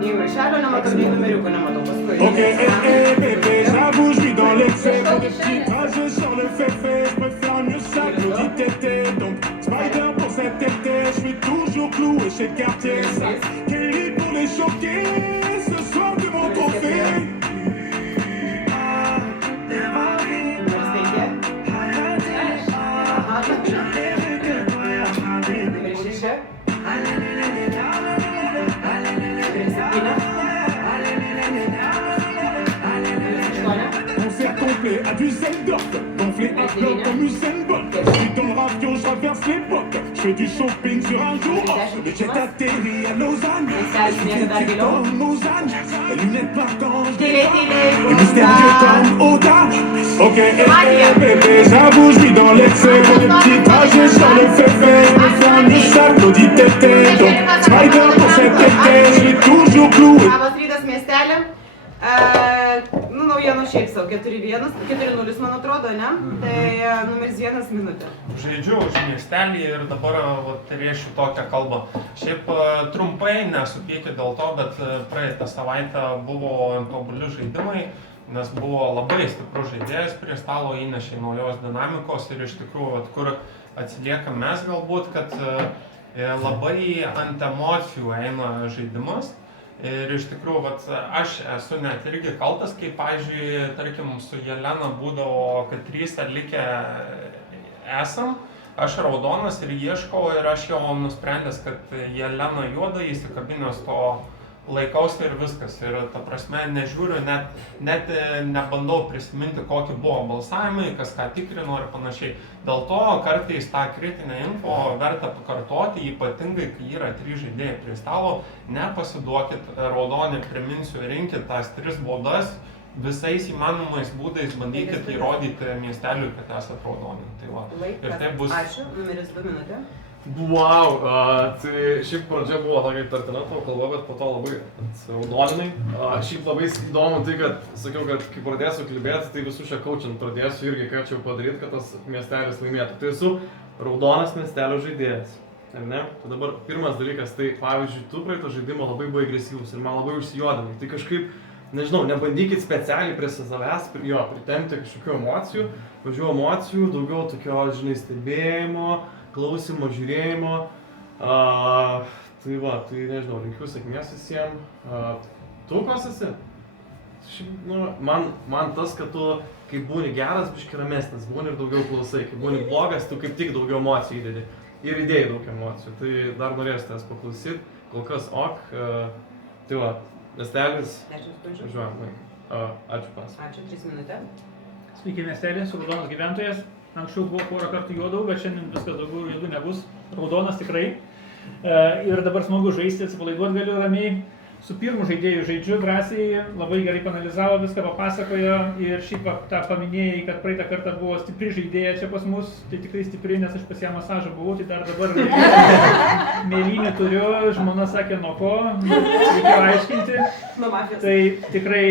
Nei maišelio nematau, nei numeriuko nematau paskui. Ok, bébé, j'avoue, je vis dans l'excès. Pour des petits trajets sur le fait-fait, je préfère mieux ça que l'audit tété. Donc, Spider pour cet été, je suis toujours cloué chez Cartier. Kelly pour les choquer, ce soir tu mon trophée. Concert complet à Düsseldorf, gonflé à bloc comme Usain Bolt. Je suis dans le radio, je traverse l'époque. Je fais du shopping sur un jour off. Le jet atterrit à Lausanne. Je suis comme Lausanne. Les lunettes marquantes, les mystérieux comme Oda. Ok, bébé, j'avoue, je vis dans l'excès. Pour des petits trajets sur le fait-fait, je me fais un sac, l'audit tété. Donc, Spider pour cet été, je suis toujours cloué. Labas rytas miestelė. Naujienų šiaip savo 4-0 man atrodo, ne? Tai numeris 1 minutė. Žaidžiu už miestelį ir dabar rėšiu tokią kalbą. Šiaip trumpai, nesupykit dėl to, bet praeitą savaitę buvo tobuli žaidimai, nes buvo labai stiprus žaidėjas prie stalo, įnešė naujos dinamikos ir iš tikrųjų, kur atsiliekam mes galbūt, kad labai ant emocijų eina žaidimas. Ir iš tikrųjų, aš esu net irgi kaltas, kai, pavyzdžiui, tarkim, su Jelena būdavo, kad 3 likę esam, aš raudonas ir ieškau ir aš jau nusprendęs, kad Jelena juoda įsikabinęs to laikausi ir viskas. Ir ta prasme nežiūriu, net nebandau prisiminti, kokie buvo balsavimai, kas ką tikrino ir panašiai. Dėl to kartais tą kritinę info verta pakartoti, ypatingai, kai yra 3 žaidėjai prie stalo, nepasiduokit raudonį, priminsiu, rinkit tas 3 baudas, visais įmanomais būdais bandykit įrodyti miesteliui, kad esat raudonį. Tai va. Ir tai bus... Ačiū, numeris 2 minutė. Wow, tai šiaip pradžia buvo tokia įtartina tavo kalba, bet po to labai raudoninai. Šiaip labai įdomu tai, kad sakiau, kad kai pradėsiu kalbėti, tai visų šią coaching pradėsiu irgi, ką čia jau padaryti, kad tas miestelis laimėtų. Tai esu raudonas miestelio žaidėjas, ar ne? Tai dabar pirmas dalykas, tai pavyzdžiui, tu praeito žaidimo labai buvo agresyvus ir man labai užsijodinai. Tai kažkaip, nežinau, nebandykit specialiai prie savęs, pritempti kažkokių emocijų, mažiau emocijų, daugiau tokio, žinai, stebėjimo, klausimo, žiūrėjimo. Tai va, tai nežinau, linkiu sėkmės visiems. Tu kas esi? Man tas, kad tu, kai būni geras, biški ramesnis, būni ir daugiau klausai, kai būni blogas, tu kaip tik daugiau emocijų įdedi. Ir įdėjai daug emocijų, tai dar norėsiu tavęs paklausyti, kol kas ok. Tai va, miestelis. Važiuojam, ačiū pas. Ačiū, 3 minutė. Sveiki miestelis, raudonas gyventojas. Anksčiau buvo porą kartų juodau, bet šiandien viskas daugiau juodų nebus. Raudonas tikrai. Ir dabar smagu žaisti, atsipalaiduoti galiu ramiai. Su pirmu žaidėju žaidžiu drąsiai, labai gerai panalizavo, viską papasakojo. Ir šiaip tą paminėjai, kad praeitą kartą buvo stipri žaidėja čia pas mus. Tai tikrai stipri, nes aš pas ją masažą buvau, tai dar dabar mėlynį turiu. Žmona sakė, nuo ko, reikia aiškinti. Tai tikrai...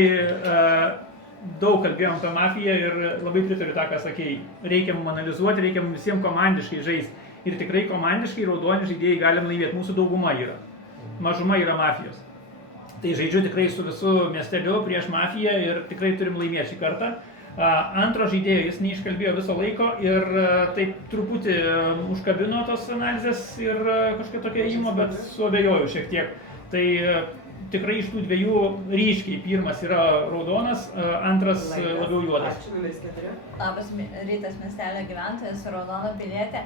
daug kalbėjom apie mafiją ir labai pritariu tą, ką sakėjai. Reikia mum analizuoti, reikia mum visiems komandiškai žaisti. Ir tikrai komandiškai raudoni žaidėjai galim laimėti. Mūsų dauguma yra. Mažuma yra mafijos. Tai žaidžiu tikrai su visu miesteliu prieš mafiją ir tikrai turim laimėti šį kartą. Antro žaidėjo jis neiškalbėjo viso laiko ir taip truputį užkabino tos analizės ir kažkokia tokia įmo, bet suabejoju šiek tiek. Tai tikrai iš tų dviejų ryškiai. Pirmas yra raudonas, antras labiau juodas. Ačiū, numeris 4. Labas rytas miestelio gyventojas, raudona pilietė.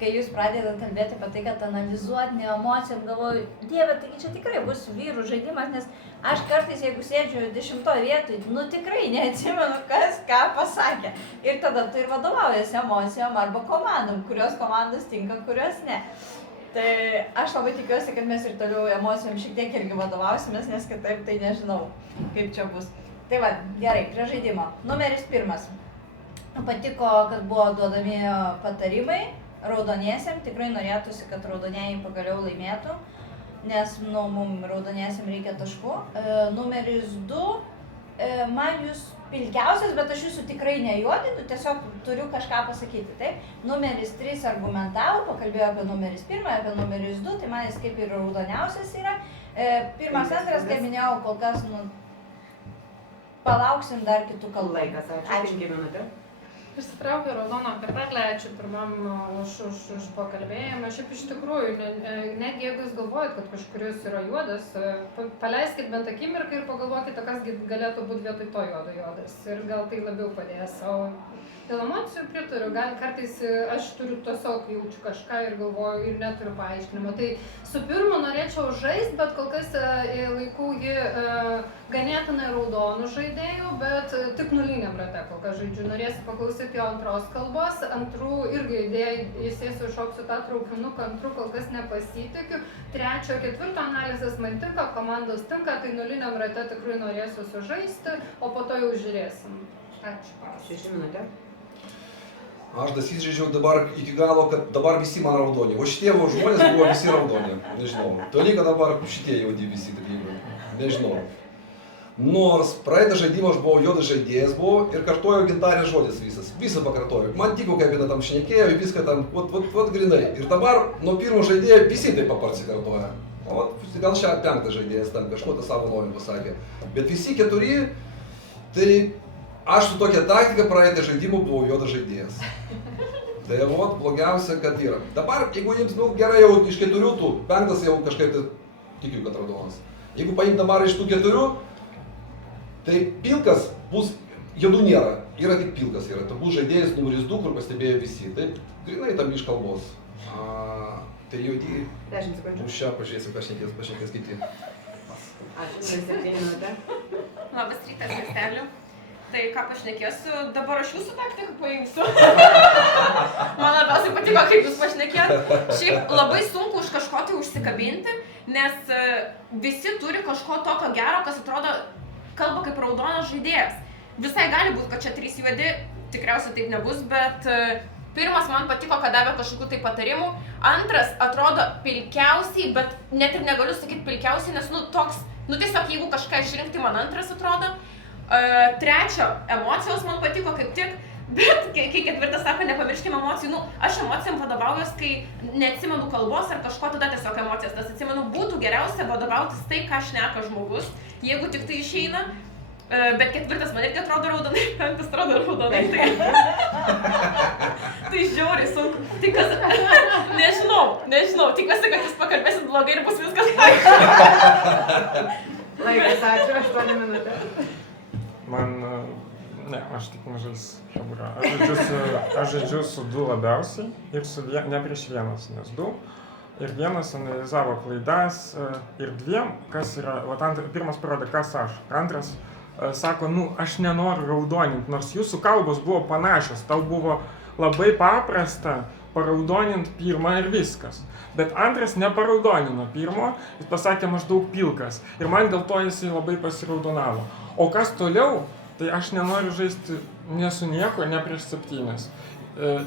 Kai jūs pradėdate kalbėti apie tai, kad analizuoti ne emocijom, galvoju, dieve, taigi čia tikrai bus vyrų žaidimas, nes aš kartais, jeigu sėdžiu 10 vietoj, tikrai neatsimenu, kas ką pasakė. Ir tada tu ir vadovaujasi emocijom arba komandom, kurios komandos tinka, kurios ne. Tai aš labai tikiuosi, kad mes ir toliau emocijom šiek tiek irgi vadovausimės, nes kitaip tai nežinau, kaip čia bus. Tai va, gerai, prie žaidimo. Numeris 1. Patiko, kad buvo duodami patarimai raudoniesiam. Tikrai norėtųsi, kad raudonieji pagaliau laimėtų, nes mums raudoniesiam reikia taškų. Numeris 2. Man jūs pilkiausias, bet aš jūsų tikrai nejuodinu, tiesiog turiu kažką pasakyti, taip? Numeris 3 argumentavo, pakalbėjo apie numeris 1, apie numeris 2, tai man jis kaip ir raudoniausias yra. Pirmas, antras, kaip minėjau, kol kas, palauksim dar kitų kalbų. Laikas, ačiū. 5 minutė. Prisitraukiu raudoną kartelę, ačiū pirmam už pakalbėjimą. Šiaip iš tikrųjų, netgi jeigu jūs galvojat, kad kažkuris yra juodas, paleiskit bent akimirką ir pagalvokite, kas galėtų būti vietoj to juodas. Ir gal tai labiau padės. O dėl emocijų pritariu, gal kartais aš turiu tiesiog jaučiu kažką ir galvoju ir neturiu paaiškinimo. Tai su pirmu norėčiau žaisti, bet kol kas laikau jį ganėtinai raudonų žaidėjų, bet tik nuliniam rate kol kas žaidžiu. Norėsiu paklausyti jo antros kalbos, antrų irgi idėja, įsėsiu šoksiu tą traukinuką, antrų kol kas nepasitikiu. Trečio, ketvirto analizės man tinka, komandos tinka, tai nuliniam rate tikrai norėsiu sužaisti, o po to jau žiūrėsim. Ačiū. 6 minutė. Aš dasižaidžiau dabar iki galo, kad dabar visi man raudoni. O šitie žmonės buvo visi raudoni. Nežinau. Toli, kad dabar šitie jaudi visi, taip. Nežinau. Nors praeitą žaidimą aš buvau juodas žaidėjas ir kartojau gintarės žodis visas. Visą pakartojau. Man tiko, kaip jinai tam šnekėjo, viską tam, vat grinai. Ir dabar nuo pirmo žaidėjo visi taip paparsikartoja. O gal šią 5 žaidėjas tam kažko tą savo norim pasakė. Bet visi 4, tai aš su tokia taktika praeitą žaidimą buvau juodas žaidėjas. Tai vot blogiausia, kad yra. Dabar, jeigu jums, gerai jau iš 4, tų 5 jau kažkaip tai tikiu, kad raudonas. Jeigu paimti dabar iš tų 4, tai pilkas bus, juodų nėra, yra tik pilkas yra. Tai bus žaidėjas numeris 2, kur pastebėjo visi. Tai grinai tam iš kalbos. Tai juodi. 10 sekundžių. Už šią pažiūrėsim, pašnekės kiti. Ačiū, 7 minutė. Labas rytas, miestelių. Tai ką pašnekėsiu, dabar aš jūsų taktiką paimsiu. Man labiausiai patiko, kaip jūs pašnekėt. Šiaip labai sunku už kažko tai užsikabinti, nes visi turi kažko tokio gero, kas atrodo kalba kaip raudonas žaidėjas. Visai gali būti, kad čia 3 juodi, tikriausiai taip nebus, bet pirmas man patiko, kad davė kažkokių tai patarimų. Antras atrodo pilkiausiai, bet net ir negaliu sakyti pilkiausiai, nes toks, tiesiog jeigu kažką išrinkti, man antras atrodo. Trečio, emocijos man patiko kaip tik, bet kai 4 sako, nepamirškime emocijų, aš emocijom vadovaujuos, kai neatsimenu kalbos ar kažko, tada tiesiog emocijas, tas atsimenu, būtų geriausia vadovautis tai, ką šneka žmogus, jeigu tik tai išeina, bet 4 man irgi atrodo raudonai, 5 atrodo raudonai, tai žiauriai sunku, tai kas, nežinau, tikiuosi, kad jūs pakalbėsit blogai ir bus viskas aišku. Laikas, ačiū, 8 minutė. Aš tik mažais chebra. Aš žaidžiu su 2 labiausiai ir ne prieš 1, nes 2. Ir 1 analizavo klaidas ir 2, kas yra, pirmas parodė, kas aš. Antras sako, aš nenoriu raudoninti, nors jūsų kalbos buvo panašios, tau buvo labai paprasta paraudoninti pirmą ir viskas. Bet antras neparaudonino pirmo, jis pasakė maždaug pilkas ir man dėl to jisai labai pasiraudonavo. O kas toliau, tai aš nenoriu žaisti ne su nieko, ne prieš 7.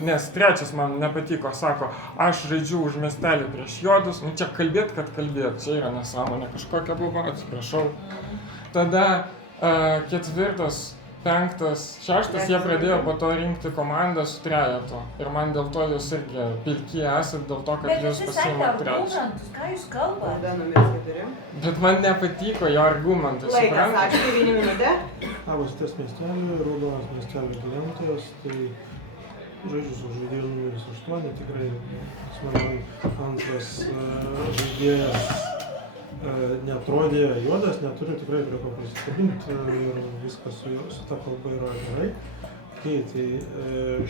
Nes 3 man nepatiko, sako, aš žaidžiu už miestelį prieš juodus, čia kalbėt, čia yra nesąmonė kažkokia buvo, atsiprašau. Tada 4, 5, 6, jie pradėjo po to rinkti komandą su 3. Ir man dėl to jūs irgi pilki esat, dėl to, kad jūs pasiimat 3. Ką jūs kalbate? Tada numeris 4. Bet man nepatiko jo argumentai, Laikas, ačiū, 9 minutė. Labas, tas miestelį, raudonas miestelio gyventojas, tai žaidžiu su žaidėju numeris 8, tikrai, man antras žaidėjas neatrodė juodas, neturiu tikrai prie ko prisikabinti ir viskas su ta kalba yra gerai. Tai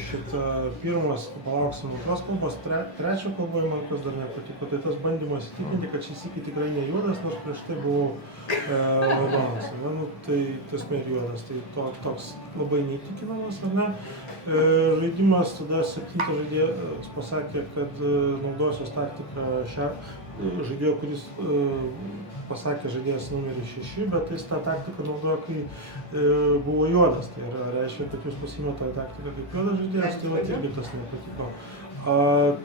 šitą pirmas, palauksim antros kalbos, 3 kalboje man kas dar nepatiko, tai tas bandymas įtikinti, kad šis iki tikrai ne juodas, nors prieš tai buvau raudonas. Tai tiesiog juodas, tai toks labai neįtikinamas, ar ne? Žaidimas tada 7 žaidėjas pasakė, kad naudosios taktiką šią žaidėjo, kuris pasakė žaidėjas numeris 6, bet jis tą taktiką naudojo, kai buvo juodas. Tai reiškia, kad jūs pasimėt tą taktiką kaip juodas žaidėjas, tai irgi tas nepatiko.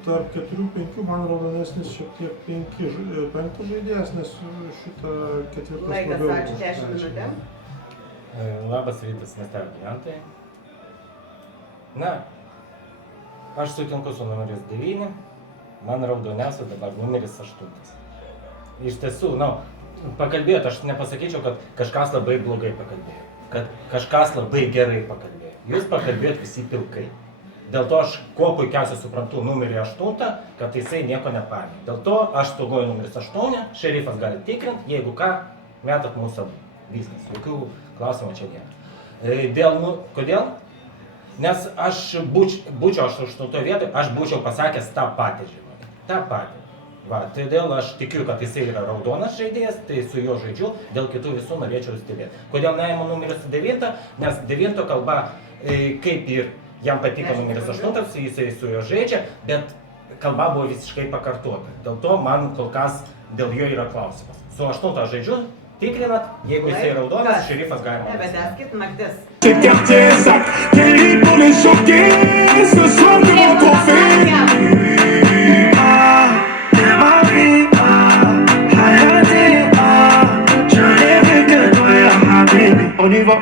Tarp 4-5 man raudonesnis šiek tiek 5 žaidėjas, nes šitą 4 labiau. Laikas, ačiū, 10 minutė. Labas rytas, miestelio gyventojai. Na, aš sutinku su numeris 9, man raudoniausia dabar numeris 8. Iš tiesų, pakalbėjot, aš nepasakyčiau, kad kažkas labai blogai pakalbėjo, kad kažkas labai gerai pakalbėjo. Jūs pakalbėjot visi pilkai. Dėl to aš kuo puikiausiai suprantu numerį 8, kad jisai nieko nepaėmė. Dėl to aš stogoju numeris 8, šerifas gali tikrinti, jeigu ką, metat mūsų abu. Viskas, jokių klausimų čia nėra. Kodėl? Nes aš būčiau 8 vietoje, aš būčiau pasakęs tą patį žinoti. tą patį. Va, todėl aš tikiu, kad jisai yra raudonas žaidėjas, tai su juo žaidžiu, dėl kitų visų norėčiau stebėti. Kodėl neėmė numeris 9? Nes 9 kalba, kaip ir jam patiko numeris 8, jisai su juo žaidžia, bet kalba buvo visiškai pakartota. Dėl to man kol kas dėl jo yra klausimas. Su 8 žaidžiu, tikrinat, jeigu jisai raudonas, šerifas galima. Nebeteskit naktis. C'est quartier exact, Kelly pour les choquer, ce soir devant ton fait. Ma vie, Hayati, je n'ai vu que toi, ma baby. On y va.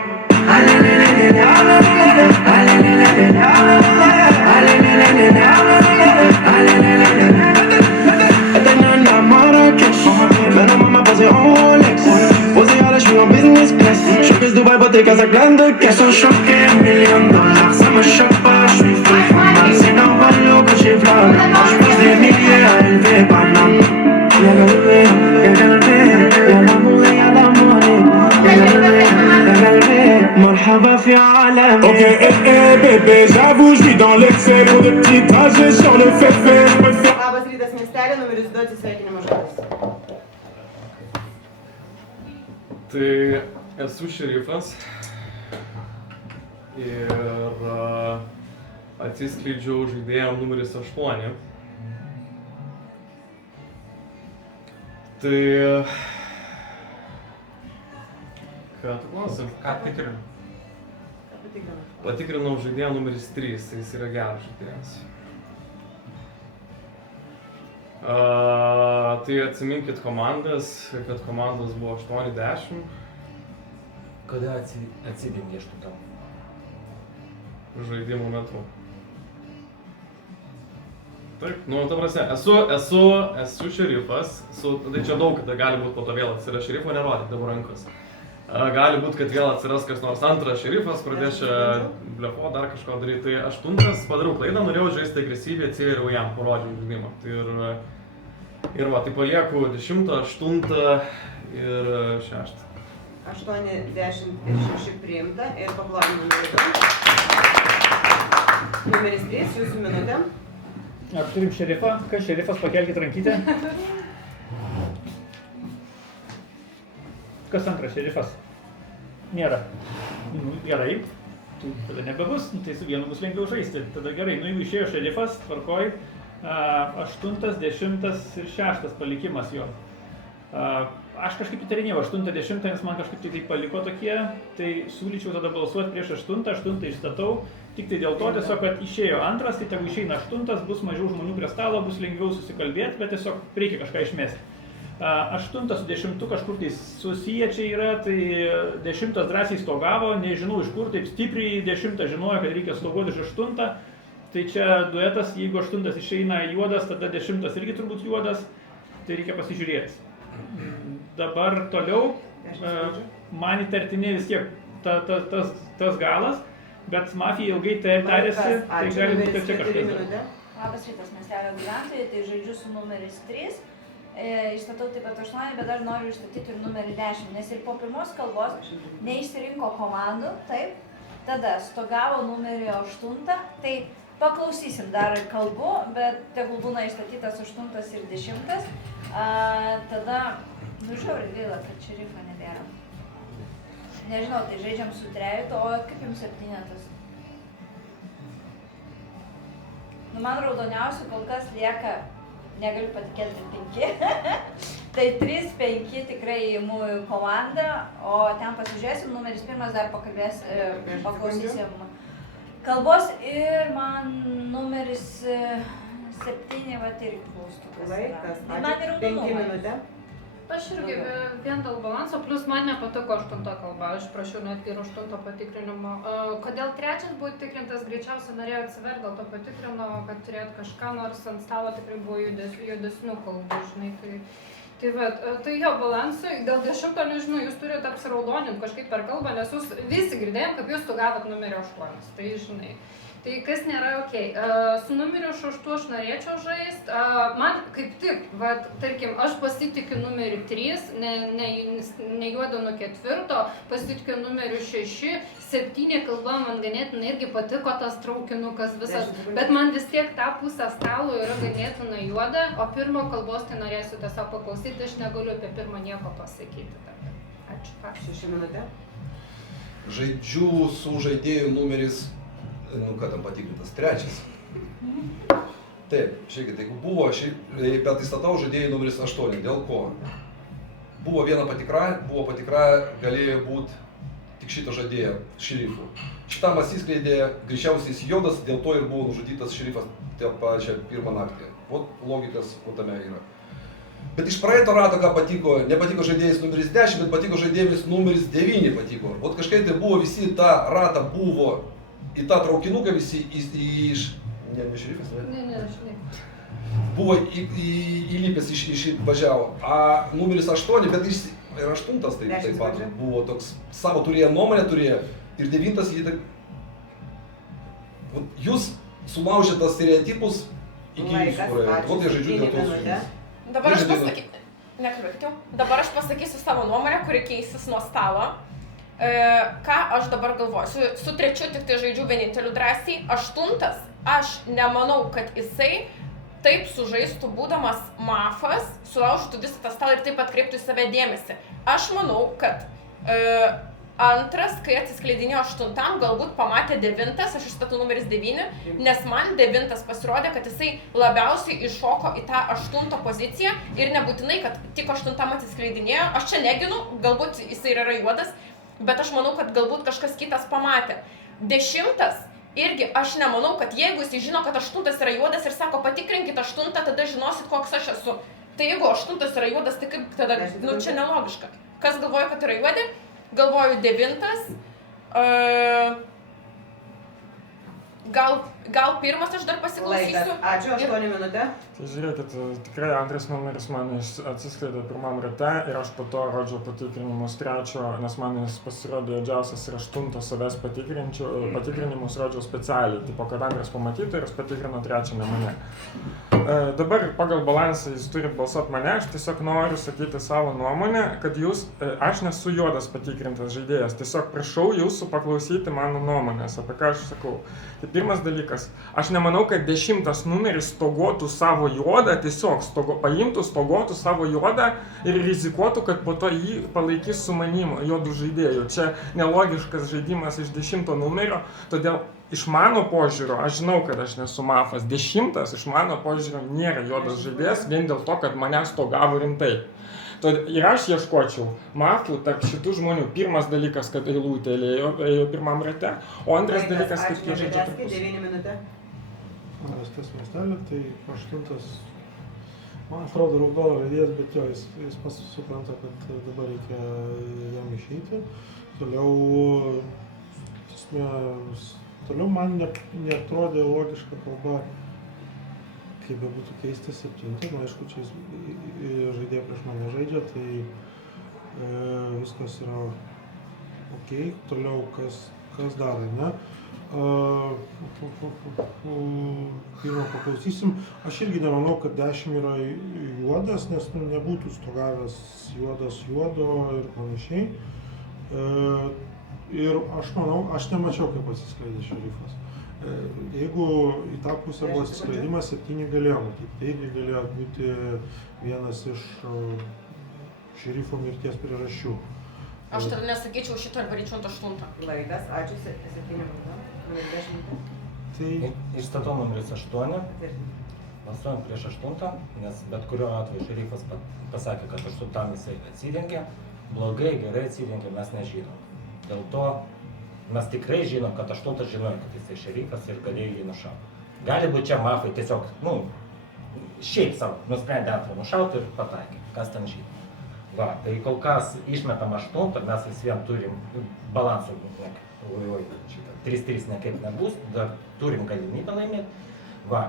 Je suis Dubaï, botte Casablanca, de cash sont choqués, $1 million, ça me choque pas, je suis fou. C'est normal, loco, j'ai flamme, je pose des milliers à élever Paname. Y'a l'amour et y'a la monnaie, marhaba fi alam. Ok, bébé, j'avoue, je vis dans l'excès, pour de petits trajets sur le fait-fait, je préfère. Labas rytas miestelė, numeris 2 atsisveikinimo žodis. Tai esu šerifas ir atsiskleidžiau žaidėjam numeris 8. Tai... Ką tu klausim? Ką tikrinau? Patikrinau žaidėją numeris 3, tai jis yra geras žaidėjas. Tai atsiminkit komandas, kad komandos buvo 8-10. Kada atsidengė 8? Žaidimų metu. Taip, ta prasme, esu šerifas, tai čia daug, kada gali būti po to vėl atsiras šerifo, nerodyk dabar rankos. Gali būti, kad vėl atsiras kas nors antras šerifas, pradės čia blefo, dar kažko daryti. Tai 8 padariau klaidą, norėjau žaisti agresyviai, atsivėriau jam, parodžiau žaidimą. Ir va, tai palieku 10, 8 ir 6. 8, 10 ir 6 priimta ir paplojame numerį 2. Numeris 3, jūsų minutė. Ar turim šerifą? Kas šerifas, pakelkit rankytę. Kas antras šerifas? Nėra. Gerai. Tada nebebus, tai su vienu bus lengviau žaisti. Tada gerai, jeigu išėjo šerifas, tvarkoj. 8, 10 ir 6 palikimas jo. Aš kažkaip įtarinėjau 8, 10, nes man kažkaip tai paliko tokie, tai siūlyčiau tada balsuoti prieš 8 išstatau, tik tai dėl to tiesiog, kad išėjo antras, tai tegu išeina 8, bus mažiau žmonių prie stalo, bus lengviau susikalbėti, bet tiesiog reikia kažką išmesti. 8 su 10 kažkur tai susiję čia yra, tai 10 drąsiai stogavo, nežinau iš kur, taip stipriai 10 žinojo, kad reikia stogoti iš 8. Tai čia duetas, jeigu 8 išeina juodas, tada 10 irgi turbūt juodas, tai reikia pasižiūrėti. Dabar toliau, man įtartinė vis tiek tas galas, bet mafija ilgai tarėsi, tai gali būti čia kažkas. Labas rytas miestelio gyventojai, tai žaidžiu su numeris 3. Išstatau taip pat 8, bet dar noriu išstatyti ir numerį 10, nes ir po pirmos kalbos neišsirinko komandų, taip, tada stogavo numerį 8, tai paklausysim dar kalbų, bet tegul būna išstatytas 8 ir 10. Tada, žiauriai gaila, kad šerifo nebėra. Nežinau, tai žaidžiam su 3, o kaip jums 7? Man raudoniausių kol kas lieka, negaliu patikėti, 5. Tai 3, 5 tikrai įimu į komandą, o ten pasižiūrėsim, numeris 1 dar paklausysim kalbos ir man numeris 7, va, irgi klaustukas. Laikas, Man ir 5 minutė. Aš irgi vien dėl balanso, plus man nepatiko 8 kalba, aš prašiau netgi ir 8 patikrinimo. Kodėl 3 buvo tikrintas, greičiausiai norėjo atsiverti, dėl to patikrino, kad turėt kažką, nors ant stalo tikrai buvo judesnių kalbų, žinai. Tai jo balansui, dėl 10 nežinau, jūs turite apsiraudoninti kažkaip per kalbą, nes jūs visi girdėjom, kaip jūs tu gavot numerį 8, tai žinai. Tai kas nėra okei. Su numeriu 6 aš norėčiau žaisti. Man kaip tik, tarkim, aš pasitikiu numeriu 3, nejuodinu 4, pasitikiu numeriu 6, 7 kalba man ganėtinai irgi patiko tas traukinukas visas, bet man vis tiek ta pusė stalo yra ganėtinai juoda, o pirmo kalbos tai norėsiu tiesiog paklausyti, aš negaliu apie pirmą nieko pasakyti. Ačiū. 6 minutė. Žaidžiu su žaidėjų numeris, ką tam patikrintas, 3. Taip, žiūrėkit, jeigu buvo, bet įstatau žaidėjų numeris 8, dėl ko? Buvo viena patikra, galėjo būti tik šito žaidėjo, šerifų. Šitam atsiskleidė, greičiausiai jis juodas, dėl to ir buvo nužudytas šerifas tą pačią pirmą naktį. Vot logikas, tame yra. Bet iš praeito rato, ką patiko, nepatiko žaidėjas numeris 10, bet patiko žaidėjas numeris 9 patiko. Vot kažkaip tai buvo visi tą ratą buvo į tą traukinuką visi iš... Ne šerifas, ne? Ne, žinai. Buvo įlipęs išvažiavo. Numeris 8, bet ir 8 taip pat buvo toks, savo turėjo nuomonę, ir 9 jį taip... Jūs sulaužėte stereotipus iki jūsų projektų. Vot aš žaidžiu dėl to su jums. Dabar aš pasakysiu savo nuomonę, kuri keisis nuo stalo. Ką aš dabar galvoju, su 3 tik tai žaidžiu vieninteliu drąsiai, 8 aš nemanau, kad jisai taip sužaistų būdamas mafas, sulaužytų visą tą stalą ir taip atkreiptų į save dėmesį. Aš manau, kad antras, kai atsiskleidinėjo 8, galbūt pamatė 9, aš išstatau numeris 9, nes man 9 pasirodė, kad jisai labiausiai iššoko į tą 8 poziciją ir nebūtinai, kad tik 8 atsiskleidinėjo, aš čia neginu, galbūt jisai yra juodas, bet aš manau, kad galbūt kažkas kitas pamatė. 10 irgi aš nemanau, kad jeigu jis žino, kad 8 yra juodas ir sako patikrinkit 8, tada žinosit, koks aš esu. Tai jeigu 8 yra juodas, tai kaip tada, čia nelogiška. Kas galvoja, kad yra juodi? Galvoju 9. Gal pirmas aš dar pasiklausysiu. Ačiū, 8 minutė. Tai žiūrėkit, tikrai antras numeris man atsiskleidė pirmam rate ir aš po to rodžiau patikrinimus 3, nes man jis pasirodė didžiausias ir 8 savęs patikrinimus rodžiau specialiai, tipo, kad Andrius pamatytų ir jis patikrino 3, ne mane. Dabar pagal balansą jūs turit balsuoti mane, aš tiesiog noriu sakyti savo nuomonę, kad aš nesu juodas patikrintas žaidėjas, tiesiog prašau jūsų paklausyti mano nuomonės, apie ką aš sakau. Tai pirmas dalykas, aš nemanau, kad 10 numeris stogotų savo juodą, tiesiog paimtų, stogotų savo juodą ir rizikuotų, kad po to jį palaikys su manim juodų žaidėjų. Čia nelogiškas žaidimas iš 10 numerio, todėl iš mano požiūrio, aš žinau, kad aš nesu mafas, 10 iš mano požiūrio nėra juodas žaidėjas, vien dėl to, kad mane stogavo rimtai. Ir aš ieškočiau mafų tarp šitų žmonių. Pirmas dalykas, kad eilutė ėjo pirmam rate, o antras dalykas, kad jie žaidžia tarpusavy. 9 minutė. Tas miestelė, tai 8, man atrodo, raudono žaidėjas, bet jo, jis pats supranta, kad dabar reikia jam išeiti. Toliau man neatrodė logiška kalba, kaip bebūtų keista 7, aišku, čia žaidėja prieš mane žaidžia, tai viskas yra okei. Toliau, kas dar, ne? Pirmą paklausysim. Aš irgi nemanau, kad 10 yra juodas, nes nebūtų stogavęs juodas juodo ir panašiai. Ir aš manau, aš nemačiau, kaip atsiskleidė šerifas. Jeigu į tą pusę buvo atsiskleidimas, 7 galėjo matyti. Tai irgi galėjo būti vienas iš šerifo mirties priežasčių. Aš tada nesakyčiau šito ir varyčiau ant 8. Laikas, ačiū, 7 minutė. 10 minutė. Tai išstatau numeris 8, balsuojam prieš 8, nes bet kuriuo atveju šerifas pasakė, kad 8 jisai atsidengė. Blogai, gerai atsidengė, mes nežinom. Dėl to mes tikrai žinom, kad 8 žinojo, kad jisai šerifas ir galėjo jį nušauti. Gali būti čia mafai tiesiog, šiaip savo, nusprendė antrą nušauti ir pataikė, kas ten žino. Va, tai kol kas išmetam 8, mes vis vien turim balansų, oi, šitą 3-3 nekaip nebus, dar turim galimybę laimėti. Va,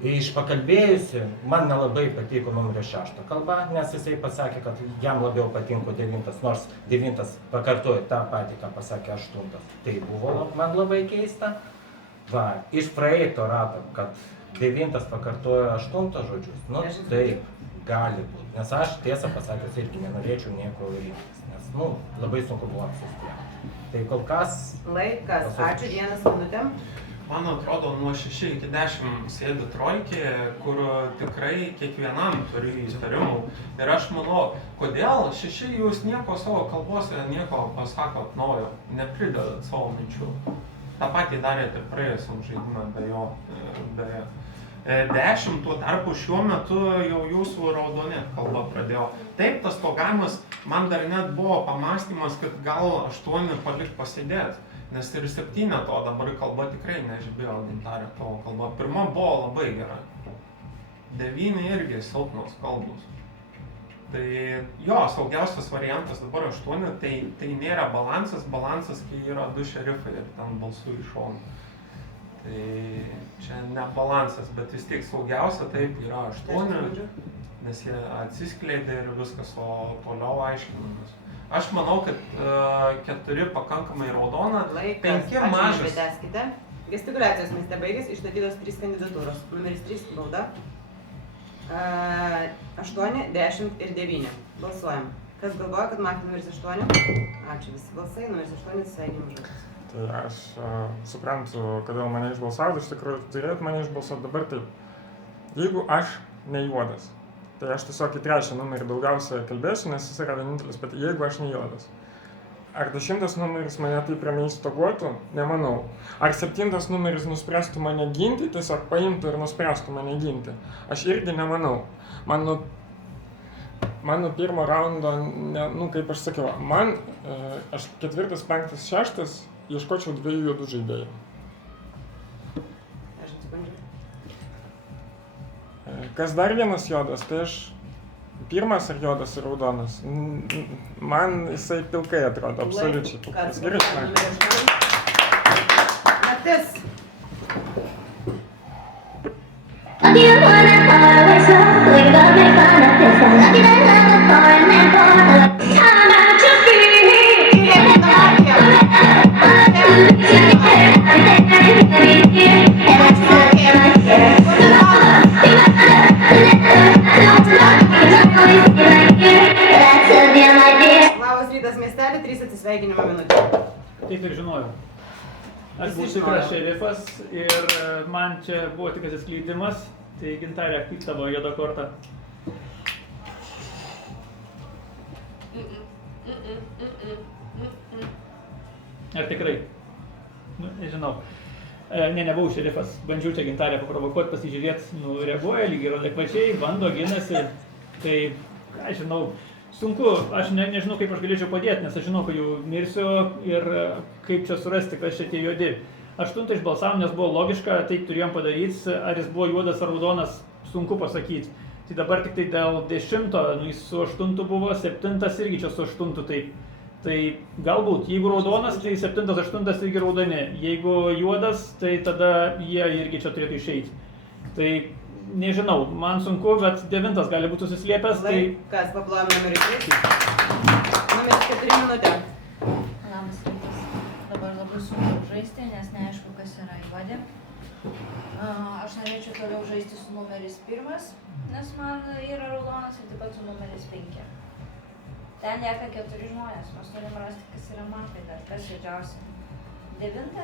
iš pakalbėjusių, man nelabai patiko numerio 6 kalba, nes jisai pasakė, kad jam labiau patinko 9, nors 9 pakartojo tą patį, ką pasakė 8. Tai buvo man labai keista. Va, iš praeito rato, kad 9 pakartojo 8 žodžius, nu taip, gali būti. Nes aš tiesą pasakęs irgi nenorėčiau nieko rinktis, nes, nu, labai sunku buvo apsispręsti. Tai kol kas... Laikas, ačiū, 1 minutė. Man atrodo, nuo 6 iki 10 sėdi trojkė, kur tikrai kiekvienam turi įtarimų. Ir aš manau, kodėl 6 jūs nieko savo kalbose, nieko pasakot naujo, nepridedat savo minčių. Ta patį darėte praėjusiam žaidimą be jo, beje. 10 tuo tarpu šiuo metu jau jūsų raudonė kalba pradėjo. Taip, tas pagavimas, man dar net buvo pamastymas, kad gal 8 palik pasėdėti. Nes ir 7 to dabar kalba tikrai nežibėjo Gintarė tavo kalba. Pirma buvo labai gera. 9 irgi silpnos kalbos. Tai jo, saugiausias variantas dabar 8, tai nėra balansas, kai yra 2 šerifai ir ten balsų iš šonų. Tai čia ne balansas, bet vis tiek saugiausia taip yra 8, nes jie atsiskleidė ir viskas, o toliau aiškinamas. Aš manau, kad 4 pakankamai raudona, 5 mažas. Tęskite. Gestikuliacijos mieste baigės, išstatytos 3 kandidatūros. Numeris 3 bauda. 8, 10 ir 9. Balsuojam. Kas galvoja, kad matė numeris 8? Ačiū, visi balsai, numeris 8, sveikinimų žodis. Tai aš suprantu, kodėl mane išbalsavo, iš tikrųjų turėtų mane išbalsuoti dabar taip. Jeigu aš ne juodas, tai aš tiesiog į 3 numerį daugiausia kalbėsiu, nes jis yra vienintelis, bet jeigu aš ne juodas. Ar 10 numeris mane taip ramiai stoguotų? Nemanau. Ar 7 numeris nuspręstų mane ginti, tiesiog paimtų ir nuspręstų mane ginti? Aš irgi nemanau. Man nuo pirmo raundo, nu kaip aš sakiau, aš 4, 5, 6 ieškočiau 2 juodų žaidėjų. Kas dar vienas juodas, tai aš pirmas ar juodas ir raudonas. Man jisai pilkai atrodo, absoliučiai pilkas. Gerai, Naktis. Labas rytas miestelį, 3 atsisveikinimo minutė. Taip ir žinojau. Aš buvau tikras šerifas ir man čia buvo tik atsiskleidimas. Tai Gintarė, kaip tavo juoda korta? Ar tikrai? Nu, nežinau. Nebuvau šerifas. Bandžiau čia Gintarę paprovokuoti, pasižiūrėti, reaguoja lygiai ir adekvačiai, bando, ginasi. Tai, aš žinau, sunku, aš nežinau, kaip aš galėčiau padėti, nes aš žinau, kad jau mirsiu ir kaip čia surasti, kas čia tie juodi. 8 išbalsavom, nes buvo logiška, taip turėjom padaryti, ar jis buvo juodas ar raudonas, sunku pasakyti. Tai dabar tik tai dėl 10, nu jis su 8 buvo, 7 irgi čia su 8, tai galbūt, jeigu raudonas, tai 7, 8 irgi raudoni, jeigu juodas, tai tada jie irgi čia turėtų išeiti. Tai nežinau, man sunku, bet 9 gali būti susislėpęs, tai... Kas, paplojam numerį 3. Numeris 4 minutė. Labas rytas. Dabar labai sunku žaisti, nes neaišku, kas yra juodi. Aš norėčiau toliau žaisti su numeris 1, nes man yra raudonas ir taip pat su numeris 5. Ten lieka 4 žmonės, mes turim rasti, kas yra man, tai dar kas didžiausia. 9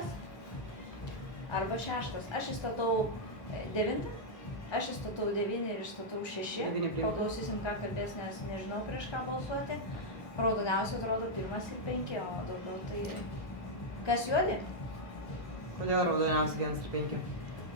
arba 6. Aš įstatau 9, aš įstatau 9 ir įstatau 6. Paklausysim, ką kalbės, nes nežinau prieš ką balsuoti. Raudoniausia atrodo 1 ir 5, o daugiau tai... Kas juodi? Kodėl raudoniausia 1 ir 5?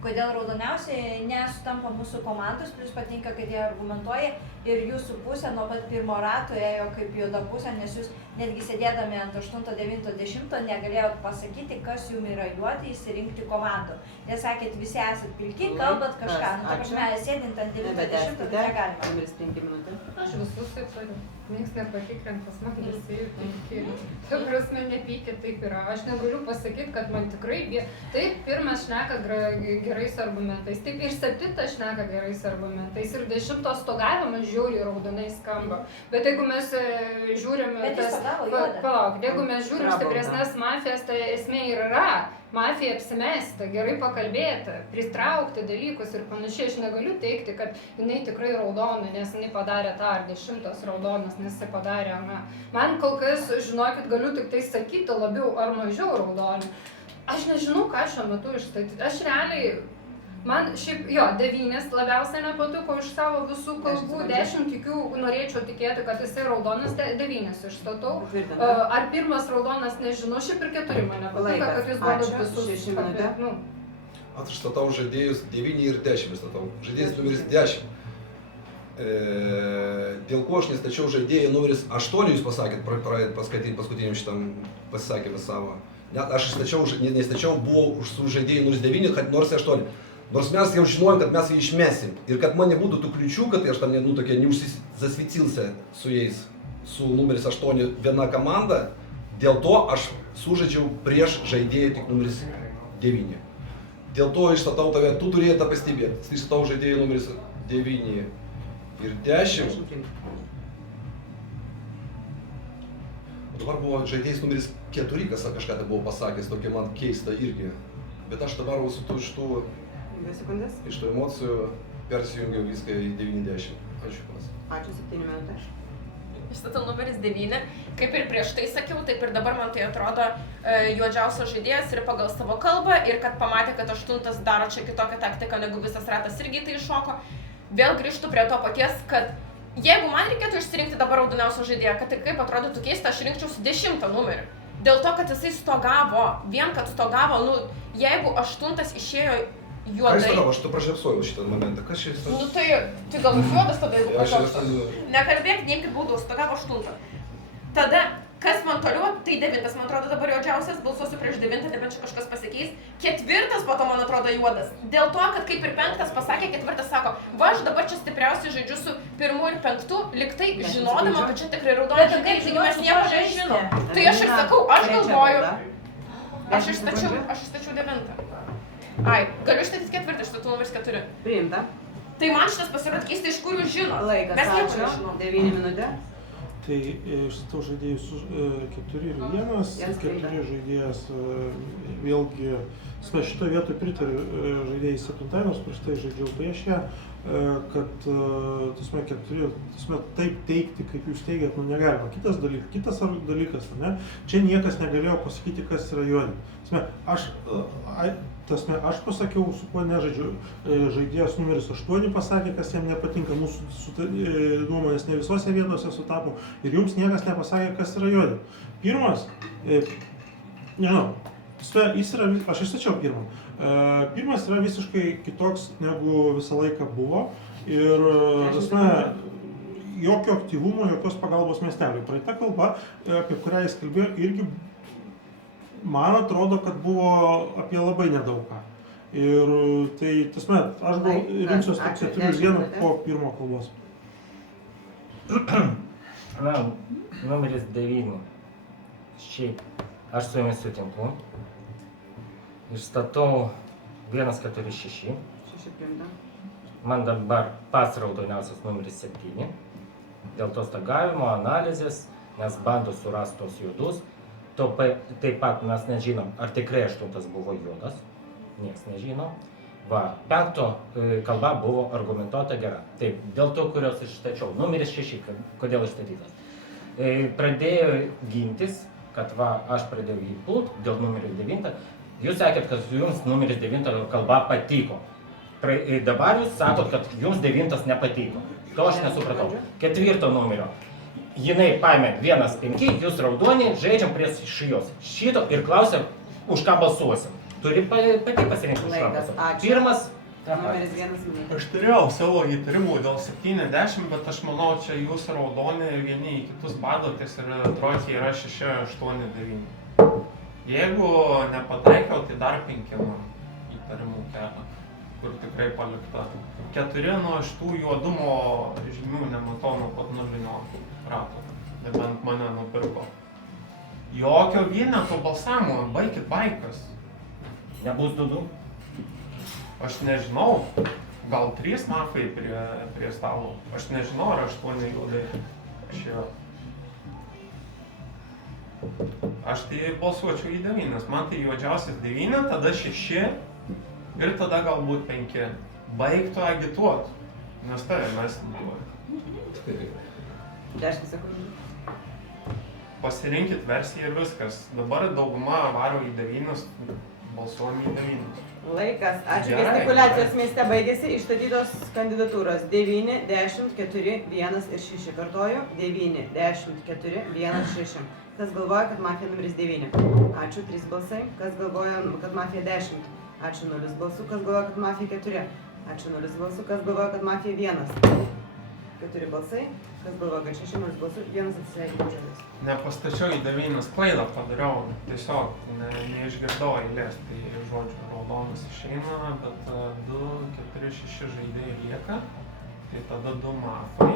kodėl raudoniausiai nesutampa mūsų komandos, plus patinka, kad jie argumentuoja ir jūsų pusė nuo pat pirmo rato ėjo kaip juoda pusė, nes jūs netgi sėdėdami ant 8, 9, 10 negalėjot pasakyti, kas jums yra juodi, įsirinkti komandų. Nes sakėt, visi esat pilki, kalbat kažką, nu ta prasme, sėdint ant 9, 10 tai negalima. Numeris 5 minutė. Aš visus taip turiu. Niekas nepatikrintas, man visi penki. Ta prasme, nepykit, taip yra. Aš negaliu pasakyti, kad man tikrai... Taip, pirmas šneka gerais argumentais, taip ir 7 šneka gerais argumentais, ir 10 stogavimas žiūri raudonai skamba. Bet jeigu mes žiūrim... Palauk, jeigu mes žiūrim stipresnės mafijas, tai esmė ir yra. Mafija apsimesti, gerai pakalbėti, pritraukti dalykus ir panašiai. Aš negaliu teikti, kad jinai tikrai raudona, nes jinai padarė tą ar 10 raudonas, nes jisai padarė aną. Man kol kas, žinokit, galiu tik tai sakyti labiau ar mažiau raudonį. Aš nežinau, ką šiuo metu išstatyti. Aš realiai, man šiaip, jo, 9 labiausiai nepatiko iš savo visų kalbų, 10 tikiu, norėčiau tikėti, kad jisai raudonas, 9 išstatau. Ar pirmas raudonas, nežinau, šiaip ir 4 mane patiko, kad jūs bandot visus apie, Aš išstatau žaidėjus 9 ir 10 išstatau. Žaidėjas numeris 10. Dėl ko aš nestačiau žaidėjai numeris 8, jūs pasakėt, paskutiniam šitam pasisakymą savo. Aš nestačiau, buvau su žaidėjai numeris 9, kad nors 8. Nors mes jau žinojom, kad mes jį išmesim. Ir kad man nebūtų tų kliučių, kad aš tam neužsisvicilся su jais, su numeris 8 viena komanda, dėl to aš sužaidžiau prieš žaidėją tik numeris 9. Dėl to išstatau tave, tu turėjai tą pastebėti. Išstatau žaidėjų numeris 9 ir 10. Dabar buvo žaidėjas numeris 4, kas kažką tai buvo pasakęs, tokia man keista irgi. Bet aš dabar su tų iš tų emocijų persijungiau viską į 90. Ačiū. Ačiū, 7 minutės. Išstatau numeris 9. Kaip ir prieš tai sakiau, taip ir dabar man tai atrodo juodžiausias žaidėjas ir pagal savo kalbą, ir kad pamatė, kad 8 daro čia kitokią taktiką, negu visas ratas irgi tai iššoko. Vėl grįžtu prie to paties, kad jeigu man reikėtų išsirinkti dabar raudoniausią žaidėją, kad tai kaip atrodytų keista, aš rinkčiau su 10 numeriu. Dėl to, kad jisai stogavo, vien kad stogavo, jeigu 8 išėjo juodai. Ką jis stogavo? Aš tu pražiopsojau šitą momentą. Kas čia jis stogavo? Tai gal juodas tada, jeigu pražiopsojau. Nekalbėk, neimkit būdų, stogavo 8. Tada, kas man toliau, tai 9, man atrodo dabar juodžiausias, balsuosiu prieš 9, nebent čia kažkas pasikeis. 4 po to man atrodo juodas. Dėl to, kad kaip ir 5 pasakė, 4 sako, va, aš dabar čia stipriausiai žaidžiu su 1 ir 5, liktai žinodama, kad čia tikrai raudoni žaidėjai, taigi mes nieko nežinom. Tai aš ir sakau, aš galvoju, aš išstačiau 9. Ai, galiu išstatyti 4, išstatau numeris 4. Priimta. Tai man šitas pasirodė keista, iš kur jūs žinot. Laikas, ačiū. 9 minutė. Tai išstatau žaidėjus 4 ir 1. 4 žaidėjas vėlgi, šitoje vietoje pritariu žaidėjai 7, nors prieš tai žaidžiau prieš ją, kad taip teikti, kaip jūs teigiat, negalima. Kitas dalykas, ne? Čia niekas negalėjo pasakyti, kas yra juodi. Aš pasakiau, su kuo nežaidžiu. Žaidėjas numeris 8 pasakė, kas jam nepatinka. Mūsų nuomonės ne visose vietose sutapo. Ir jums niekas nepasakė, kas yra juodi. Pirmas, nežinau, aš išstačiau pirmą. Pirmas yra visiškai kitoks, negu visą laiką buvo. Ir, jokio aktyvumo, jokios pagalbos miesteliui. Praeita kalba, apie kurią jis kalbėjo, irgi man atrodo, kad buvo apie labai nedaug ką. Ir tai, aš gal rinksiuos tik 4-1 po pirmo kalbos. Na, numeris 9. Šiaip, aš su jumis sutinku. Išstatau 1-4-6. 6 priimta. Man dabar pats raudoniausias numeris 7. Dėl to stagavimo, analizės, nes bando surasti tos juodus. Taip pat mes nežinom, ar tikrai 8 buvo juodas. Niekas nežino. 5 kalba buvo argumentuota gera. Taip, dėl to, kurios išstačiau. Numeris 6, kodėl išstatytas. Pradėjo gintis, kad aš pradėjau jį pult dėl numerio 9. Jūs sakėt, kad jums numeris 9 kalba patiko. Dabar jūs sakot, kad jums 9 nepatiko. To aš nesupratau. 4 numerio. Jinai paėmė 1-5, jūs raudoni, žaidžiam prieš jos. Šito ir klausia, už ką balsuosim. turi pati pasirinkti iš Laikas, anksto. ačiū. Pirmas, tą Numeris patį. 1 minutė. Aš turėjau savo įtarimų dėl 70, bet aš manau, čia jūs raudoni vieni į kitus badotės ir trojkiai yra 6, 8, 9. Jeigu nepataikiau, tai dar 5 įtarimų kelia, kur tikrai palikta. 4 nuo šitų juodumo žymių nematau nuo pat nulinio rato, nebent mane nupirko. Jokio vieneto balsavimo, baikit baikas. Nebus 2. Aš nežinau, gal 3 mafai prie stalo. Aš nežinau, ar 8 juodai išėjo. Aš tai balsuočiau į 9, man tai juodžiausias 9, tada 6 ir tada galbūt 5. Baigtų agituot, nes tai mes neduoju. 10 sekundžių. Pasirinkit versiją ir viskas. Dabar dauguma varo į 9, balsuojam į 9. Laikas. Ačiū. Gerai. Gestikuliacijos mieste baigėsi išstatytos kandidatūros 9, 10, 4, 1 ir 6. Kartoju. 9, 10, 4, 1, 6. Kas galvoja, kad mafija numeris 9? Ačiū. 3 balsai. Kas galvoja, kad mafija 10? Ačiū. 0 balsų. Kas galvoja, kad mafija 4? Ačiū. 0 balsų. Kas galvoja, kad mafija 1? 4 balsai. Kas galvoja, kad 6, 0 balsų. 1 atsisveikino žodis. Nepastačiau į 9 klaidą padariau, tiesiog neišgirdau eilės, tai žodžiu raudonas išeina, bet 2, 4, 6 žaidėjai lieka, tai tada 2 mafai.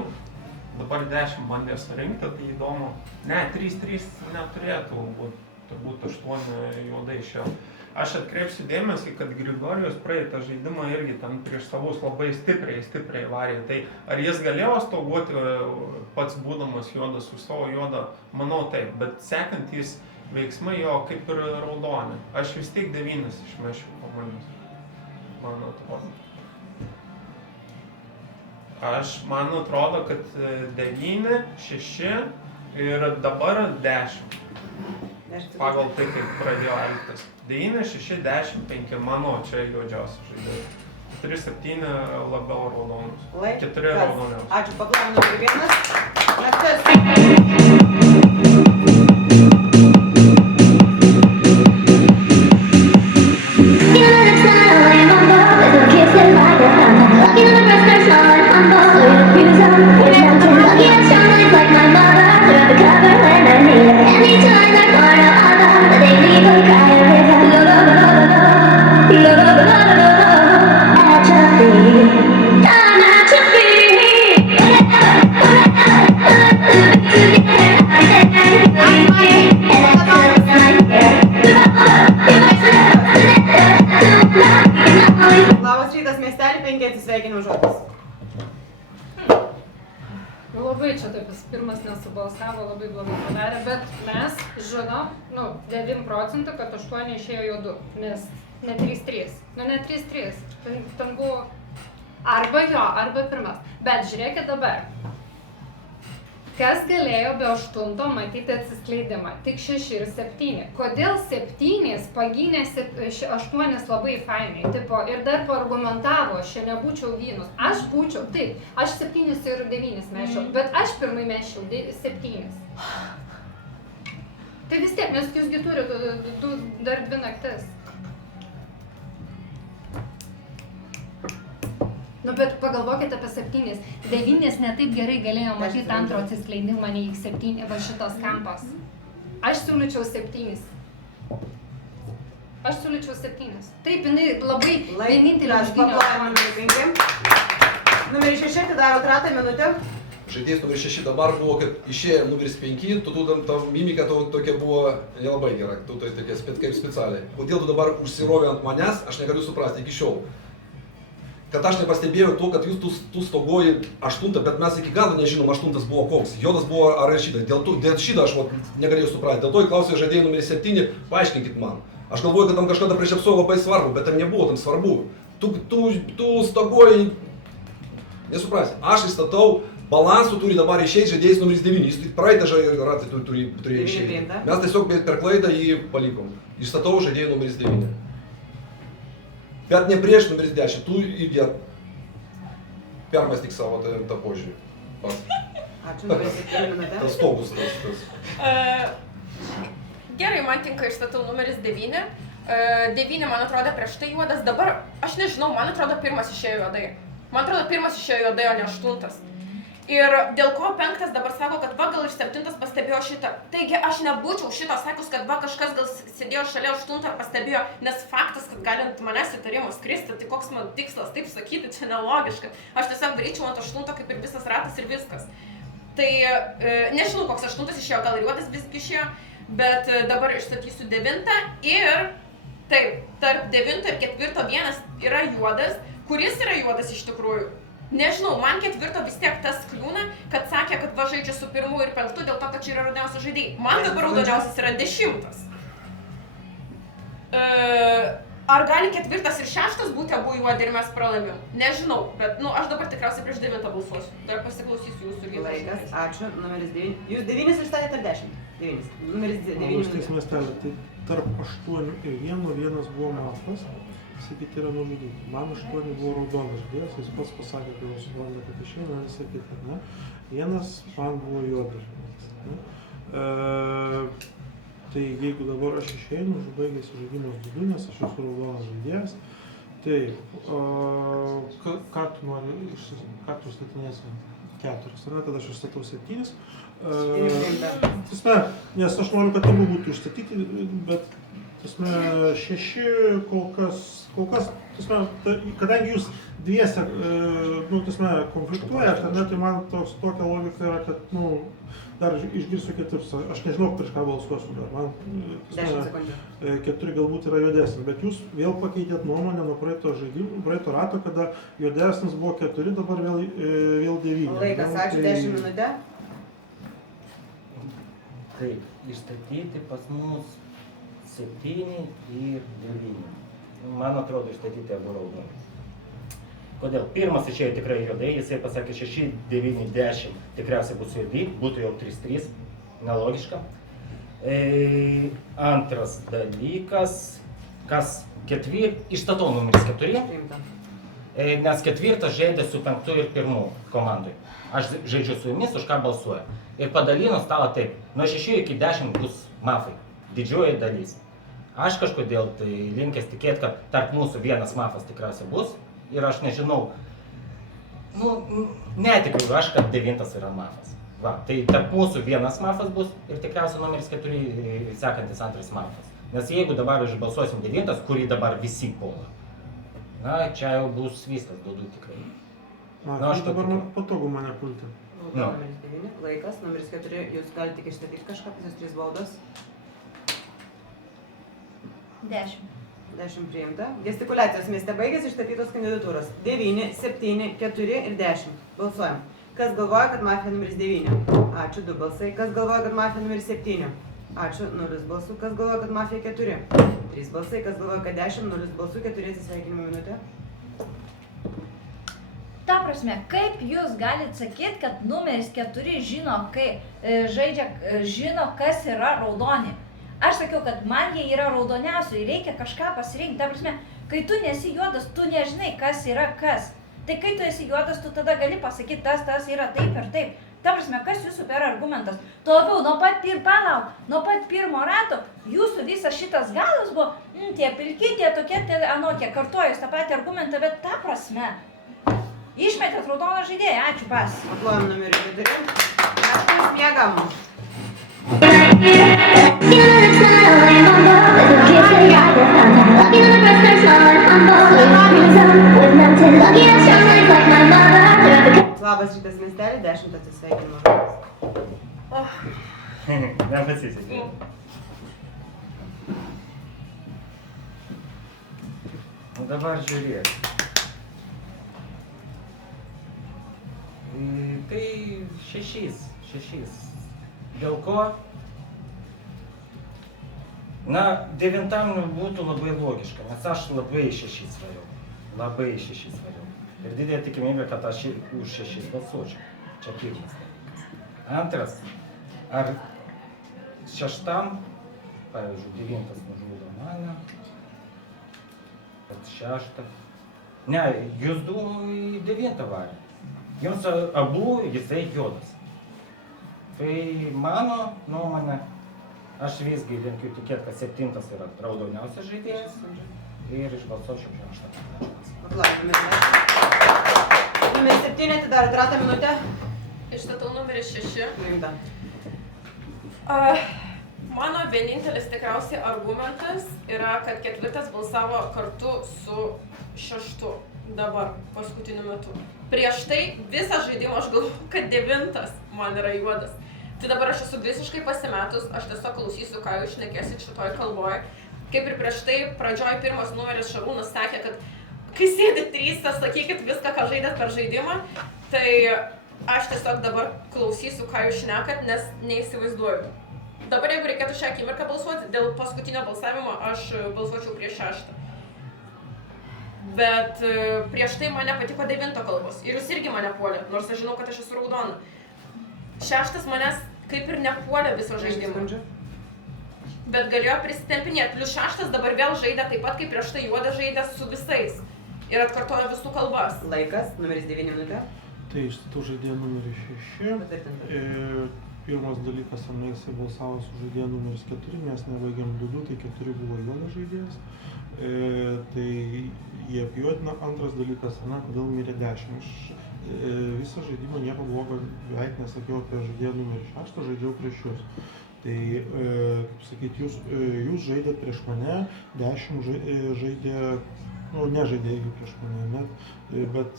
Dabar 10 bandė surinkti, tai įdomu. Ne, 3 neturėtų būt, turbūt 8 juodai išėjo. Aš atkreipsiu dėmesį, kad Grigorijus praeitą žaidimą irgi ten prieš savus labai stipriai varė. Tai ar jis galėjo stoguoti pats būdamas juodas už savo juodą? Manau taip, bet sekantys veiksmai jo kaip ir raudoni. Aš vis tiek 9 išmešiu pamanius. Man atrodo. Man atrodo, kad 9, 6 ir dabar 10. Pagal tai, kaip pradėjo elgtis. 9, 6, 10, 5, mano čia juodžiausi žaidėjai. 3, 7 labiau raudonus. 4 raudoniausius. Ačiū, paklojame numeris 1. Labas rytas, miestelį, 5 atsisveikinimo žodis. Labai čia taip, jis pirmas nesubalsavo, labai blogai padarė, bet mes žinom, 9 procentų, kad 8 išėjo juodu, nes ne 3-3. Ne 3-3, ten buvo arba jo, arba pirmas. Bet žiūrėkit dabar. Kas galėjo be 8 matyti atsiskleidimą? Tik 6 ir 7. Kodėl 7 pagynė 8 labai fainai? Ir dar paargumentavo, aš čia nebūčiau vynus. Aš būčiau, taip, aš 7 ir 9 mešiau, bet aš pirmai mešiau 7. Tai vis tiek, nes jūsgi turite dar 2 naktis. Bet pagalvokite apie 7. 9 ne taip gerai galėjo matyti antro atsiskleidimą nei 7, va šitas kampas. Aš siūlyčiau 7. Taip, jinai labai vienintelė užgynio. Numeris 6, atidaro ratą, minutę. Žaidėjas numeris 6 dabar buvo, kad išėjo numeris 5, tu ta mimika tokia buvo nelabai gera, tu tokia kaip specialiai. Kodėl tu dabar užsirovė ant manęs, aš negaliu suprasti iki šiol. Kad aš nepastebėjau to, kad jūs tu stogoji 8, bet mes iki galo nežinom 8 buvo koks. Juodas buvo ar šitas. Dėl šitą aš negalėjau suprasti. Dėl to įklausiau žaidėjų numeris 7, paaiškinkit man. Aš galvoju, kad tam kažkada prieš apsaugą labai svarbu, bet tam nebuvo tam svarbu. Tu stogoji, nesuprasi. Aš įstatau, balansų turi dabar išeiti žaidėjas numeris 9. Jis praeitą ratą turėjo išeiti. Mes tiesiog per klaidą jį palikom. Įstatau žaidėjų numeris 9. Bet ne prieš numeris 10, tu irgi permąstyk savo tą požiūrį. Ačiū, numeris 7 minutę. Tas togus tas. Gerai, man tinka išstatau numeris 9. 9, man atrodo, prieš tai juodas, dabar, aš nežinau, man atrodo, pirmas išėjo juodai. Man atrodo, pirmas išėjo juodai, o ne 8. Ir dėl ko 5 dabar sako, kad va gal ir 7 pastebėjo šitą. Taigi aš nebūčiau šito sakius, kad va kažkas gal sėdėjo šalia 8 ir pastebėjo, nes faktas, kad galint manęs įtarimas kristi, tai koks man tikslas taip sakyti, čia nelogiška. Aš tiesiog daryčiau ant 8 kaip ir visas ratas ir viskas. Tai nežinau, koks 8 išėjo, gal ir juodas visgi išėjo, bet dabar išstatysiu 9 ir taip, tarp 9 ir 4 vienas yra juodas, kuris yra juodas iš tikrųjų. Nežinau, man 4 vis tiek tas kliūna, kad sakė, kad va žaidžia su 1 ir 5 dėl to, kad čia yra raudoniausias žaidėjai. Man dabar raudoniausias yra 10. Ar gali 4 ir 6 būti abu juodi ir mes pralaimėjom? Nežinau, bet aš dabar tikriausiai prieš 9 balsuosiu. Dar pasiklausysiu jūsų ir Laikas, ačiū, numeris 9. Jūs 9 išstatėte ar 10? 9. Numeris 9. Aš tiks miestelį, tai tarp 8 ir 1 vienas buvo mafas. Sakyti yra nužudyti. Man 8 buvo raudonas žaidėjas, jis pats pasakė, kad aš suprantu, kad išeina, ir sakyti, ne. Vienas man buvo juodas žaidėjas. Tai jeigu dabar aš išeinu, baigėsi žaidimas 2, nes aš esu raudonas žaidėjas, tai ką tu statinėsi? 4, ar ne, tada aš išstatau 7. Nes aš noriu, kad abu būtų išstatyti, bet 6 kol kas, kadangi jūs dviese, konfliktuoja, tai man tokia logika yra, kad, dar išgirsiu 4, aš nežinau, prieš ką balsuosiu dar, man 4 galbūt yra juodesnis, bet jūs vėl pakeitėt nuomonę nuo praeito rato, kada juodesnis buvo 4, dabar vėl 9. Laikas, ačiū, 10 minutę. Taip, išstatyti pas mus 7 ir 9. Man atrodo, išstatyti abu raudoni. Kodėl? Pirmas išėjo tikrai juodai, jisai pasakė 6, 9, 10, tikriausiai bus juodi, būtų jau 3-3, nelogiška. Antras dalykas, kas išstatau numeris 4, nes 4 žaidė su 5 ir 1 komandai. Aš žaidžiu su jumis, už ką balsuoju. Ir padalino stalą taip, nuo 6 iki 10 bus mafai, didžioji dalis. Aš kažkodėl tai linkęs tikėti, kad tarp mūsų vienas mafas tikriausiai bus. Ir aš nežinau, netikiu aš, kad 9 yra mafas. Va, tai tarp mūsų vienas mafas bus ir tikriausiai numeris 4 sekantis antras mafas. Nes jeigu dabar išbalsuosim 9, kurį dabar visi puola, čia jau bus viskas, duodu tikrai. Aš dabar patogu mane pulti. Numeris 9, laikas, numeris 4, jūs galite tik išstatyti kažką, pas jūs 3 baudos. 10. 10 priimta. Gestikuliacijos mieste baigėsi išstatytos kandidatūros. 9, 7, 4 ir 10. Balsuojam. Kas galvoja, kad mafija numeris 9? Ačiū, 2 balsai. Kas galvoja, kad mafija numeris 7? Ačiū, 0 balsų. Kas galvoja, kad mafija 4? 3 balsai. Kas galvoja, kad 10, 0 balsų, 4 atsisveikinimo minutė. Ta prasme, kaip jūs galite sakyti, kad numeris 4 žino, kai žino, kas yra raudoni? Aš sakiau, kad man jie yra raudoniausi ir reikia kažką pasirinkti. Ta prasme, kai tu nesi juodas, tu nežinai, kas yra kas. Tai kai tu esi juodas, tu tada gali pasakyti, tas yra taip ir taip. Ta prasme, kas jūsų per argumentas? Tuo labiau, nuo pat pirmo rato, jūsų visas šitas galas buvo, tie pilki, tie tokie, tie anokie, kartuojus tą patį argumentą, bet ta prasme. Išmetėt raudoną žaidėją, ačiū pas. Aplojam numerį 4. Mes miegam. Labas rytas miestelį, 10 atsisveikinimo. Nepasisekė. Dabar žiūrėk. Tai 6. Dėl ko? 9 būtų labai logiška, nes aš labai 6 svariau. Ir didelė tikimybė, kad aš už 6 balsuočiau. Čia pirmas dalykas. Antras, ar 6, pavyzdžiui, 9 nužudo mane, bet 6. Ne, jūs 2 į 9 varė. Jums abu jisai juodas. Tai mano nuomonė, Aš visgi linkiu tikėti, kad 7 yra raudoniausias žaidėjas ir išbalsuočiau 6. Paklausime. Numeris 7 atidarot ratą minutę. Išstatau numeris 6. Nuimta. Mano vienintelis tikriausiai argumentas yra, kad 4 balsavo kartu su 6 dabar, paskutiniu metu. Prieš tai visą žaidimą aš galvoju, kad 9 man yra juodas. Tai dabar aš esu visiškai pasimetus, aš tiesiog klausysiu, ką jūs šnekėsit šitoj kalboj. Kaip ir prieš tai, pradžioj pirmas numeris Šarūnas sakė, kad kai sėdi 3, sakykit viską, ką žaidėt per žaidimą, tai aš tiesiog dabar klausysiu, ką jūs šnekat, nes neįsivaizduoju. Dabar jeigu reikėtų šią akimirką balsuoti, dėl paskutinio balsavimo aš balsuočiau prieš 6. Bet prieš tai man nepatiko 9 kalbos ir jūs irgi mane puolė, nors aš žinau, kad aš esu raudona. 6 manęs kaip ir nepuolė viso žaidimo. Bet galėjo prisitempinėti. Plius 6 dabar vėl žaidė taip pat, kaip prieš tai juodas žaidė su visais. Ir atkartojo visų kalbas. Laikas, numeris 9 minutė. Tai išstatau žaidėją numerį 6. Pirmas dalykas, jisai balsavo su žaidėją numeris 4, mes nebaigėm 2, tai 4 buvo juodas žaidėjas. Tai jie apjuodina. Antras dalykas, kodėl mirė 10. Visą žaidimą nieko blogo beveik nesakiau apie žaidėją numerį 6, žaidžiau prieš jūs. Tai, kaip sakyt, jūs žaidėt prieš mane, 10 žaidė, nežaidė irgi prieš mane, bet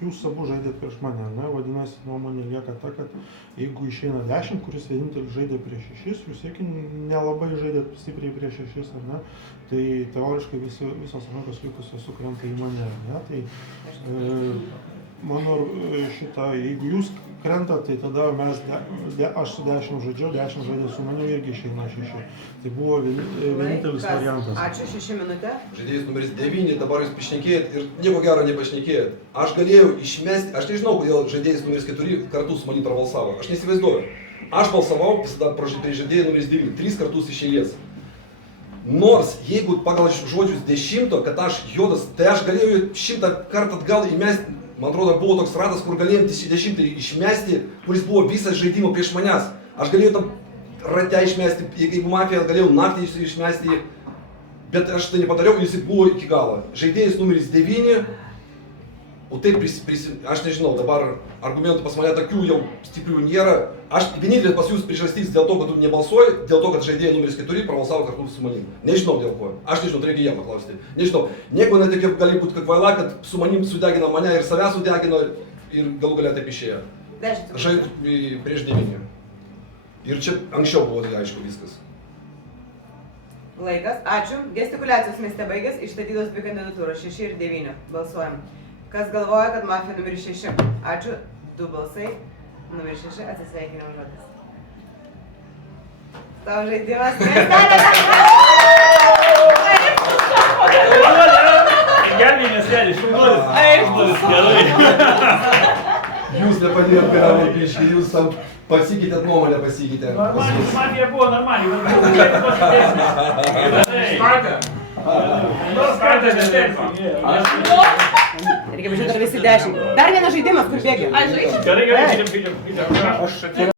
jūs abu žaidėt prieš mane, vadinasi, nuomonė lieka ta, kad jeigu išeina 10, kuris vienintelis žaidė prieš 6, jūs irgi nelabai žaidėt stipriai prieš 6, ar ne? Tai teoriškai visos rankos likusios sukrenta į mane, ne? Tai mano jeigu jūs krentat, tai tada aš su 10 žaidžiau, 10 žaidė su manim irgi išeina 6. Tai buvo vienintelis variantas. Ačiū, 6 minutė. Žaidėjas numeris 9, dabar jūs pašnekėjot ir nieko gero nepašnekėjot. Aš galėjau išmesti, aš nežinau, kodėl žaidėjas numeris 4 kartu su manim prabalsavo. Aš neįsivaizduoju. Aš balsavau visada prieš žaidėją numeris 9, 3 kartus iš eilės. Nors, jeigu pagal žodžius 10, kad aš juodas, tai aš galėjau 100 kartą atgal įmesti. Man atrodo, buvo toks ratas, kur galėjom 10 išmesti, kuris buvo visas žaidimo prieš manęs. Aš galėjau tam rate išmesti, jeigu mafija, galėjau naktį išmesti, bet aš tai nepadariau, jis buvo iki galo. Žaidėjas numeris 9, o taip aš nežinau, dabar argumentų pas mane tokių jau stiprių nėra. Aš vienintelis pas jūs priežastis dėl to, kad tu nebalsuoji, dėl to, kad žaidėjas numeris 4 prabalsavo kartu su manim. Nežinau dėl ko. Aš nežinau, tai reikia jie paklausti. Nežinau, nieko netokia gali būti kaip kvaila, kad su manim sudegino mane ir savęs sudegino ir galų galia taip išėjo. Žaidžiu prieš 9. Ir čia anksčiau buvo tai aišku viskas. Laikas, ačiū. Gestikuliacijos mieste baigės, išstatytos 2 kandidatūros, 6 ir 9. Balsuojam. Kas galvoja, kad mafija numeris 6? Ačiū. 2 balsai. Numeris 6, atsisveikinimo žodis. Tavo žaidimas miestelė. Gelbėjai miestelį, šaunuolis. Gerai. Jūs nepadėjot galiausiai prieš, jūs tam pasikeitėt nuomonę, pasikeitėt. Mafija buvo normaliai. Reikia važiuoti dar visi 10. Dar vienas žaidimas, kur bėgi. Aš žaidžiu. Gerai, žaidžiam.